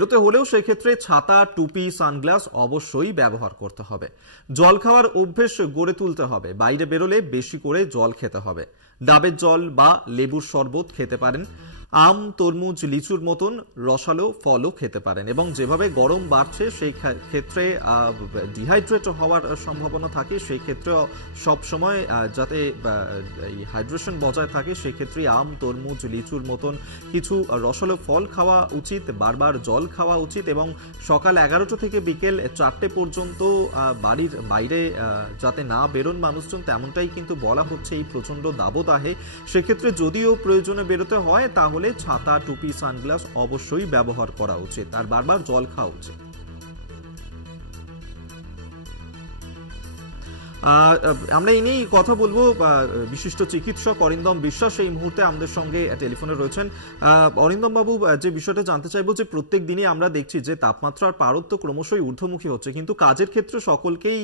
বেরোতে হলেও সেক্ষেত্রে ছাতা, টুপি, সানগ্লাস অবশ্যই ব্যবহার করতে হবে। জল খাওয়ার অভ্যেস গড়ে তুলতে হবে। বাইরে বেরোলে বেশি করে জল খেতে হবে। ডাবের জল বা লেবুর শরবত খেতে পারেন। আম, তরমুজ, লিচুর মতন রসালো ফলও খেতে পারেন। এবং যেভাবে গরম বাড়ছে সেই ক্ষেত্রে ডিহাইড্রেট হওয়ার সম্ভাবনা থাকে, সেই ক্ষেত্রে সবসময় যাতে এই হাইড্রেশন বজায় থাকে সেক্ষেত্রে আম, তরমুজ, লিচুর মতন কিছু রসালো ফল খাওয়া উচিত। বারবার জল খাওয়া উচিত এবং সকাল 11টা থেকে বিকেল 4টে পর্যন্ত বাড়ির বাইরে যাতে না বেরোন মানুষজন, তেমনটাই কিন্তু বলা হচ্ছে এই প্রচন্ড দাবদাহে। সেক্ষেত্রে যদিও প্রয়োজনে বেরোতে হয় তাহলে ছাতা, টুপি, সানগ্লাস অবশ্যই ব্যবহার করা উচিত আর বারবার জল খাওয়া উচিত। আমরা এই নিয়েই কথা বলবো। বিশিষ্ট চিকিৎসক অরিন্দম বিশ্বাস এই মুহূর্তে আমাদের সঙ্গে টেলিফোনে রয়েছেন। অরিন্দম বাবু, যে বিষয়টা জানতে চাইবো যে প্রত্যেক দিনই আমরা দেখছি যে তাপমাত্রার পারত্ব ক্রমশই ঊর্ধ্বমুখী হচ্ছে, কিন্তু কাজের ক্ষেত্রে সকলকেই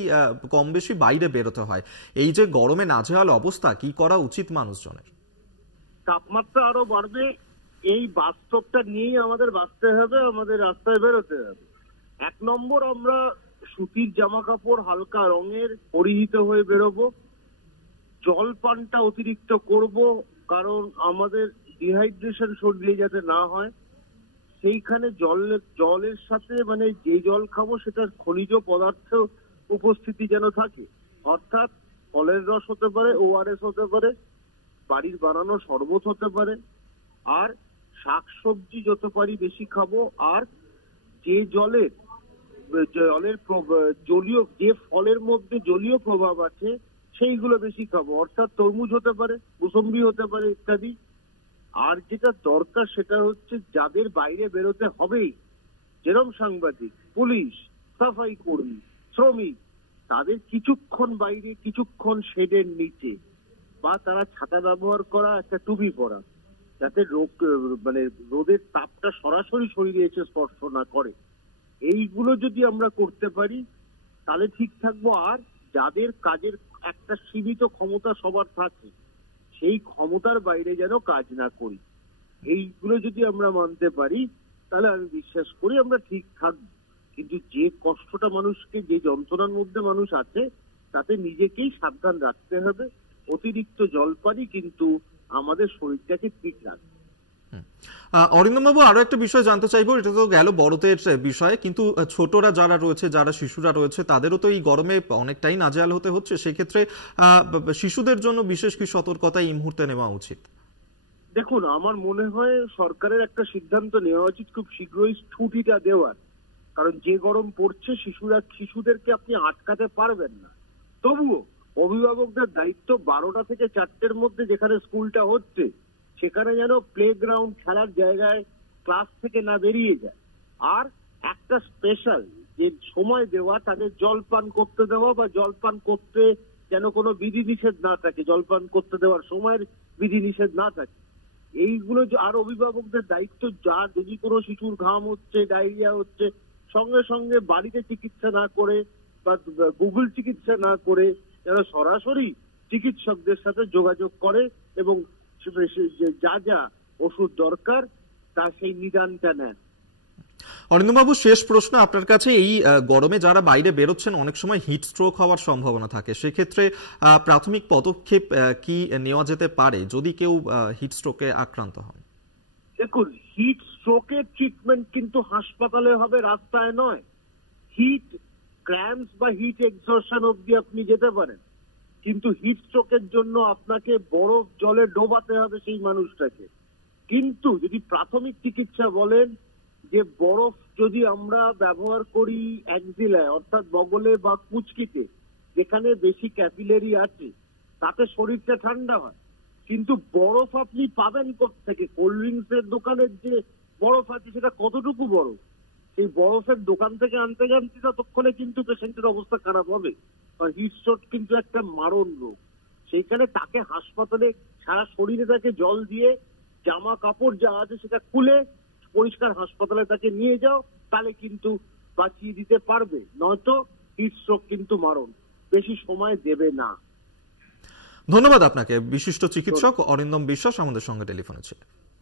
কম বেশি বাইরে বেরোতে হয়। এই যে গরমে নাজেহাল অবস্থা, কি করা উচিত মানুষজনের? তাপমাত্রা আরো বাড়বে, এই বাস্তবটা নিয়েই আমাদের বাঁচতে হবে, আমাদের রাস্তায় বেরোতে হবে। 1 নম্বর, আমরা সুতির জামা কাপড় হালকা রঙের পরিহিত হয়ে বেরোবো। জল পানটা অতিরিক্ত করব, কারণ আমাদের ডিহাইড্রেশন শরীরে যাতে না হয়। সেইখানে জলের সাথে মানে যে জল খাবো সেটার খনিজ পদার্থ উপস্থিতি যেন থাকে, অর্থাৎ ফলের রস হতে পারে, ORS হতে পারে, বাড়ির বানানো শরবত হতে পারে, আর শাকসবজি যত পারি বেশি খাবো। আর যে জলের জলীয়, যে ফলের মধ্যে জলীয় প্রভাব আছে সেইগুলো বেশি খাবো, অর্থাৎ তরমুজ হতে পারে, মুসম্বি হতে পারে ইত্যাদি। আর যেটা দরকার সেটা হচ্ছে যাদের বাইরে বেরোতে হবেই, যেরকম সাংবাদিক, পুলিশ, সাফাই কর্মী, শ্রমিক, তাদের কিছুক্ষণ বাইরে, কিছুক্ষণ শেডের নিচে বা তারা ছাতা ব্যবহার করা, একটা টুপি পরা, যাতে রোদের তাপটা সরাসরি শরীরে এসে স্পর্শ না করে। এইগুলো যদি আমরা করতে পারি তাহলে ঠিক থাকবো। আর যাদের কাজের একটা সীমিত ক্ষমতা সবার থাকে, সেই ক্ষমতার বাইরে যেন কাজ না করি, এইগুলো যদি আমরা মানতে পারি তাহলে আমি বিশ্বাস করি আমরা ঠিক থাকবো। কিন্তু যে কষ্টটা মানুষকে, যে যন্ত্রণার মধ্যে মানুষ আছে, তাতে নিজেকেই সাবধান রাখতে হবে। অতিরিক্ত জলপানই কিন্তু আমাদের শরীরটাকে ঠিক রাখবে। অরিন্দম বাবু, আরো একটা বিষয় জানতে চাইবো। এটা তো গেল বড়দের বিষয়, কিন্তু ছোটরা যারা রয়েছে, যারা শিশুরা রয়েছে, তাদেরও তো এই গরমে অনেকটাই নাজেহাল হতে হচ্ছে। সেক্ষেত্রে শিশুদের জন্য বিশেষ কি সতর্কতা এই মুহূর্তে নেওয়া উচিত? দেখুন, আমার মনে হয় সরকারের একটা সিদ্ধান্ত নেওয়া উচিত খুব শীঘ্রই ছুটিটা দেওয়ার। কারণ যে গরম পড়ছে, শিশুদেরকে আপনি আটকাতে পারবেন না। তবুও অভিভাবকদের দায়িত্ব 12টা থেকে 4টের মধ্যে যেখানে স্কুলটা হচ্ছে সেখানে যেন প্লেগ্রাউন্ড, খেলার জায়গায় ক্লাস থেকে না বেরিয়ে যায়। আর একটা স্পেশাল যে সময় দেওয়া, তাদের জলপান করতে দেওয়া বা জলপান করতে যেন কোনো বিধিনিষেধ না থাকে, জলপান করতে দেওয়ার সময়ের বিধিনিষেধ না থাকে। এইগুলো আর অভিভাবকদের দায়িত্ব। যা যদি কোনো শিশুর ঘাম হচ্ছে, ডায়রিয়া হচ্ছে, সঙ্গে সঙ্গে বাড়িতে চিকিৎসা না করে বা গুগল চিকিৎসা না করে যেন সরাসরি চিকিৎসকদের সাথে যোগাযোগ করে এবং যা যা ওষুধ দরকার তা সেই নিদানটা নেন। অরিন্দমবাবু, শেষ প্রশ্ন আপনার কাছে। এই গরমে যারা বাইরে বেরোচ্ছেন অনেক সময় হিট স্ট্রোক হওয়ার সম্ভাবনা থাকে, সেক্ষেত্রে প্রাথমিক পদক্ষেপ কি নেওয়া যেতে পারে যদি কেউ হিট স্ট্রোকে আক্রান্ত হন? দেখুন, হিট স্ট্রোকের ট্রিটমেন্ট কিন্তু হাসপাতালে হবে, রাস্তায় নয়। হিট ক্র্যাম্পস বা হিট এক্সহশন অব্দি আপনি যেতে পারেন, কিন্তু হিট স্ট্রোকের জন্য আপনাকে বরফ জলে ডোবাতে হবে সেই মানুষটাকে। কিন্তু যদি প্রাথমিক চিকিৎসা বলেন, যে বরফ যদি আমরা ব্যবহার করি অ্যাক্সিলায়, অর্থাৎ বগলে বা কুচকিতে, যেখানে বেশি ক্যাপিলারি আছে, তাতে শরীরটা ঠান্ডা হয়। কিন্তু বরফ আপনি পাবেন কোত্থেকে? কোল্ড ড্রিঙ্কসের দোকানের যে বরফ আছে সেটা কতটুকু বরফ? সেই বরফের দোকান থেকে আনতে আনতে ততক্ষণে কিন্তু পেশেন্টের অবস্থা খারাপ হবে। কারণ হিট স্ট্রোক কিন্তু একটা মারণ রোগ। সেইখানে তাকে হাসপাতালে সারা শরীরে তাকে জল দিয়ে জামা কাপড় যা আছে সেটা খুলে পরিষ্কার হাসপাতালে তাকে নিয়ে যাও, তাহলে কিন্তু বাঁচিয়ে দিতে পারবে। নয়তো হিট স্ট্রোক কিন্তু মারণ, বেশি সময় দেবে না। ধন্যবাদ আপনাকে। বিশিষ্ট চিকিৎসক অরিন্দম বিশ্বাস আমাদের সঙ্গে টেলিফোনে ছিলেন।